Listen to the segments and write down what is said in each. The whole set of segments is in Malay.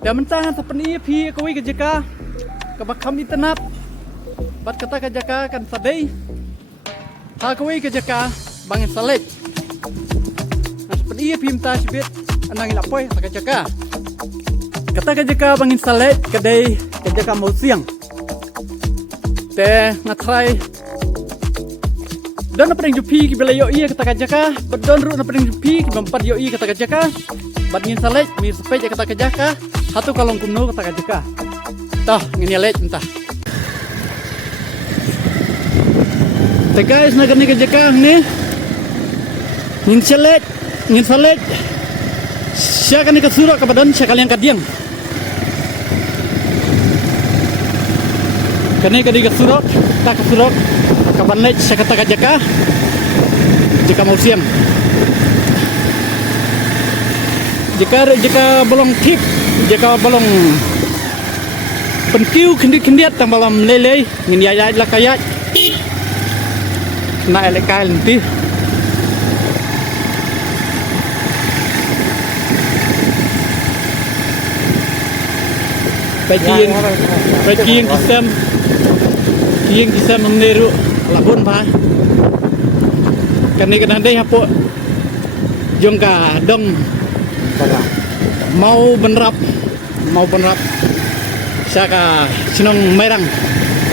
Dan mentang seperti pi kau ke jaka ke bakam internet bat kata ke jaka kan sadai ha kau ke jaka bangin salet seperti pi minta sibit anang lapoi ke jaka kata ke jaka bangin salet kedai ke jaka mau siang te ngatrai dan apa yang jupi ki bela yoi kata ke jaka bedon ru apa yang jupi ki bempat yoi kata ke jaka badin salet mir sepej kata ke jaka satu kalong kuno kata jaka. Tah ngini let entah. Te guys nak ni jaka ni. Ngin salet. Siapa ni kesurok ke badan siapa kalian kadiang. Kani kadi kesurok, tak kesurok ke badan siapa kata jaka. Jika mau siang. Jika belum tip, jika belum penkiu kendiat tang malam lele ngin yayat la kayat na elekal nanti Bagian kisam meneru labun pa kani kadang deh hapo jongka dong mau benerap saka sinong merang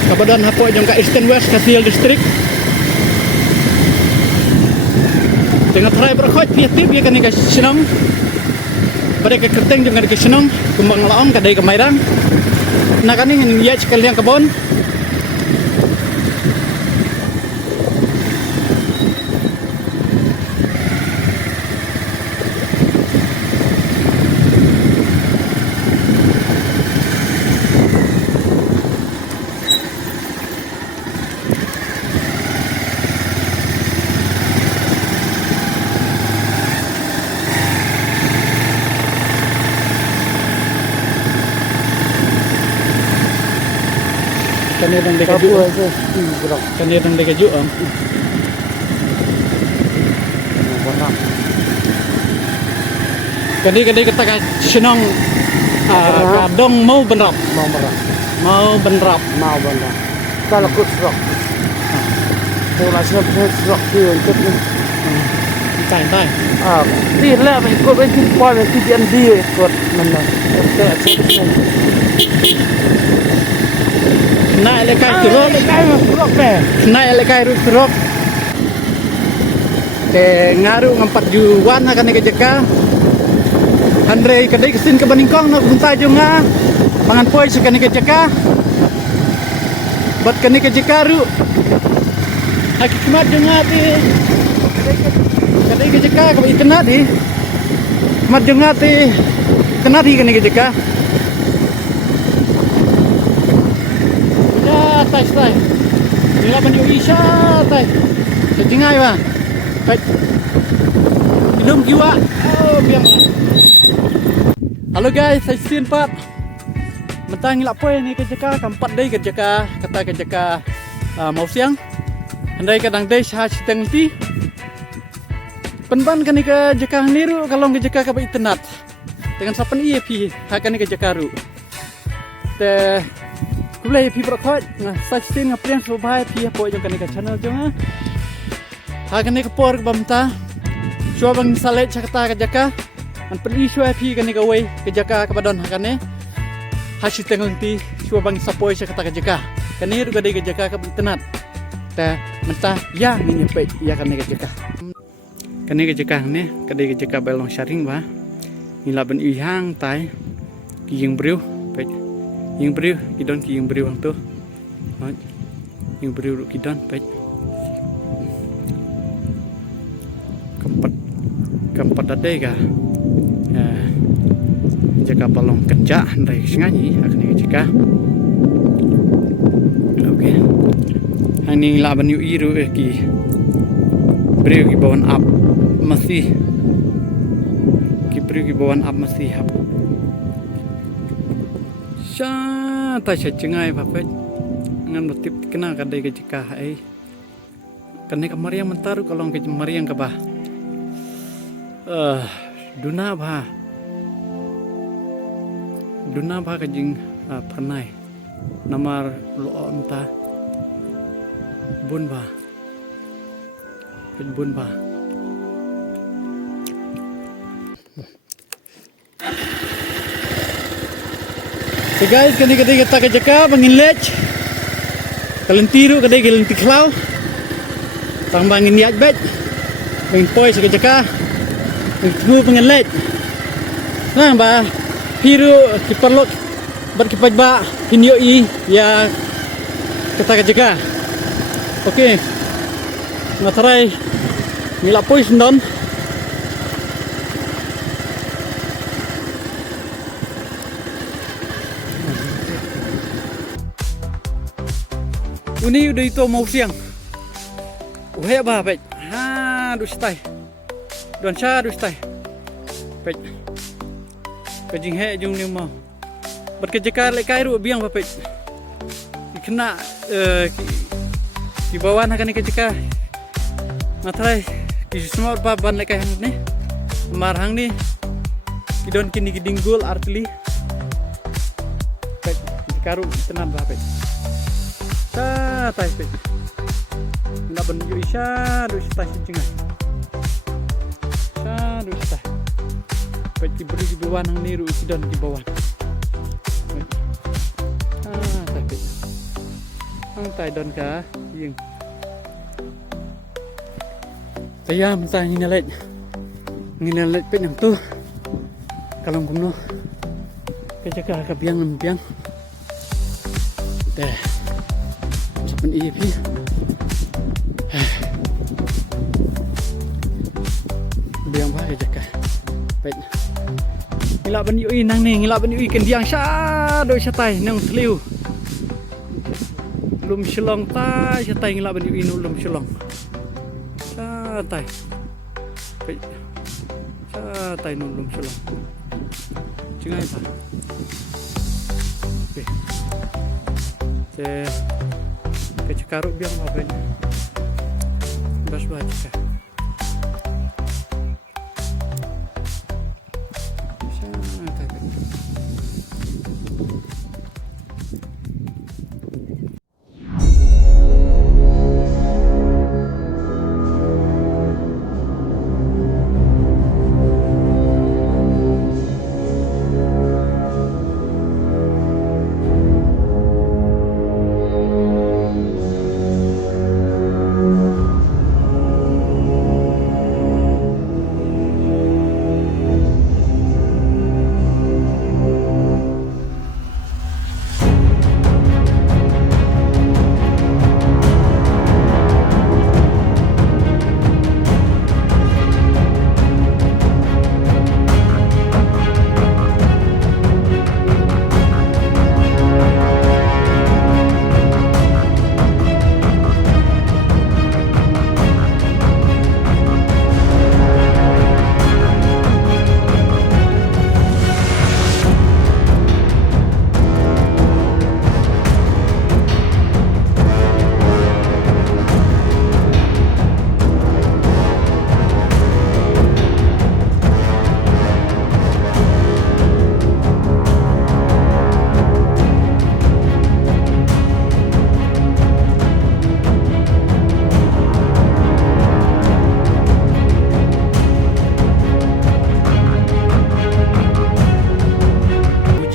kabadan hapo jongka Eastern West Kasial District dengan try berkhot piatip ya kani ka sinong pada ke kerteng jongka ke sinong kumbang laong kadai ke merang nak kani ya sekalian kebon kani dang dekaju kani dang dekaju kani kata ka sinong dong mau benrap kalau kutrok pola kutrok dia ikut tai di lah ikut bensin pol itu dia ikut mana na elekai turok na elekai turok te ngaru ngampat juwan na kani kejeka andre kadai kesin ke baningkong na bunta junga mangan poi sekani kejeka bat kani kejeka ru akimat junga ti kadai kejeka ka itna di mat junga ti kena di kani kejeka tai nila banyu isya tai setingai ba tai minum jiwa biang halo guys saya sin pat mentang ngilak poe ni ke jaka kampat dai ke jaka kata ke jaka mau siang andai kadang dai sha siteng ti penban kan ke jaka niru kalau ke jaka ka internet dengan sapan iya pi hakan ke jaka ru te kulai pi berkhot sajtin ngaprian sobai pi apo jong kan channel jong ha kan ke por bamta sho bang salet chakta ka jaka an pen sho pi kan ke wei ke jaka ka badon ha kan ha siteng ti sho bang sapoi chakta ka jaka kan ru ka ke jaka ka internet ta menta ya ni pe ya kan ke jaka ke jaka ne ka ke jaka belong sharing ba ni la ben ihang tai ki yang briu pe yang beriu kidon ki yang beriu tu yang beriu kidon baik keempat ada ga jaka balong kerja dari sengaji akan jaka oke hani laban yu iru ki beriu ki bawan up masih ki beriu ki bawan up masih hap ta sa cengai papai ngan notip kena kadai ke jika kan ka mariang mentaru kalau ke mariang ka bah duna bah duna ba kajing pernai namar lo onta bun ba bun ba so guys kani kita ke jaka bangin kalentiru kadai kalenti klau tambangin niat bet bangin poi ke jaka tunggu pengelet nah ba piru kiparlok berkipat ba hinyoi ya kita ke jaka oke ngatarai ngilap poi sendon Uni udah itu mau siang. Uhaya bah pet. Ha dustai. Don cha dustai. Pet. Kajing he jung ni mau. Berkejekar lek kai ru biang bah pet. Kena di bawah nak ni kejekar. Matrai ki semua ban lek kai ni. Marhang ni. Kidon kini kidinggul artli. Pet karu tenan bah pet. Tai pet. Nak benjuk isya do isya sincingan. Sa do isya. Pet diberi di bawah nang niru sidon di bawah. Tai pet. Tai don ka yeng. Saya mentah nginalet. Nginalet pet yang tu. Kalau kumno. Kejaga ka biang biang. Dah. Pen EP biang ba jaka pet ngilap ban yui nang ni ngilap ban yui kendiang sha do satai nang tliu lum shlong ta satai ngilap ban yui nu lum shlong satai pet satai nu lum shlong jingai ba oke Kecakaruk biang apa ini? Bas baca.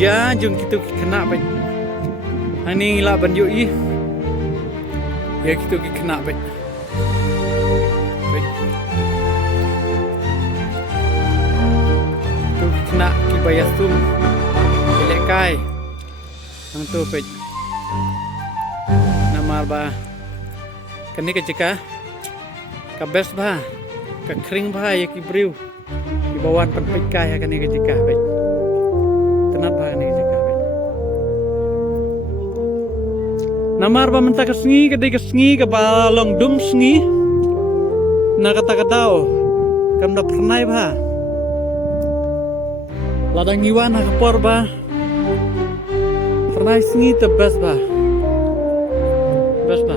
Ya jung kita kena baik. Ani ngilap ban yui. Ya kita kena baik. Baik. Tu kena kibayas tu. Lekai. Ang tu baik. Namar ba. Kani kejeka. Kabes ba. Kakring ba ya kibriu. Ibawan penpikai kani kejeka baik. Kenapa ni jaga bet? Namar ba mentak sengi kadai sengi ke balong dum sengi. Na kata tao. Kam dah pernah ba? Ladang iwan nak por ba. Pernah sengi tebas ba. Bas ba.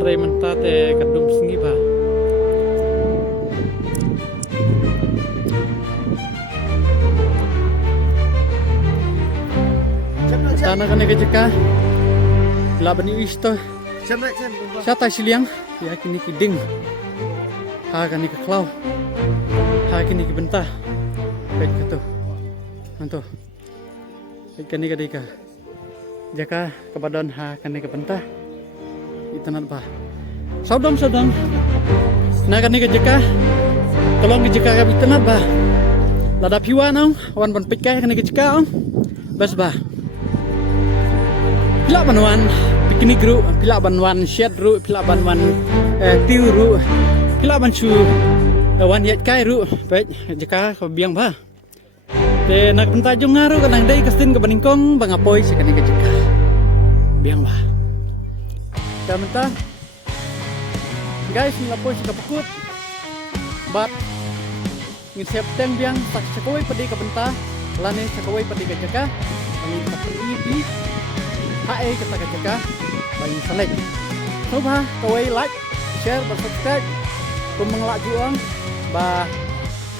Ndrai mentate kadum sengi ba. Lana kan ke jeka. Laban isto. Siapa siliang? Ya kini kiding. Ha kan ke klau. Ha kini ke bentah. Kayak gitu. Mantu. Ikan ni kadika. Jaka kepadon ha kan ke bentah. Itanat ba. Saudang. Nah kan ke jaka. Tolong ke jaka ka itanat ba. Lada piwa nang wan ban pikai kan ke jaka ang. Bas ba. Pila banwan piknik ru, pila banwan shed ru, pila banwan tiu ru, pila ban chu wan yat kai ru, pet jaka ko biang ba. Te nak pentajung ngaru kanang dai kastin ke baningkong bangapoi sekani ke jaka. Biang ba. Kamenta. Guys, ngapoi sikapukut. Bat ngin septeng biang tak sekoi pedi ke benta, lane sekoi pedi ke jaka. Kami tak ibi HE kita jaka bagi select. Coba kawai like, share, dan subscribe. Kumengla juang bah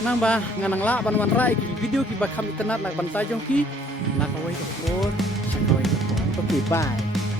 nang bah nganang la ban wan rai video ki bakam internet nak bantajong ki nak kawai kapur, sakawai kapur. Oke, bye.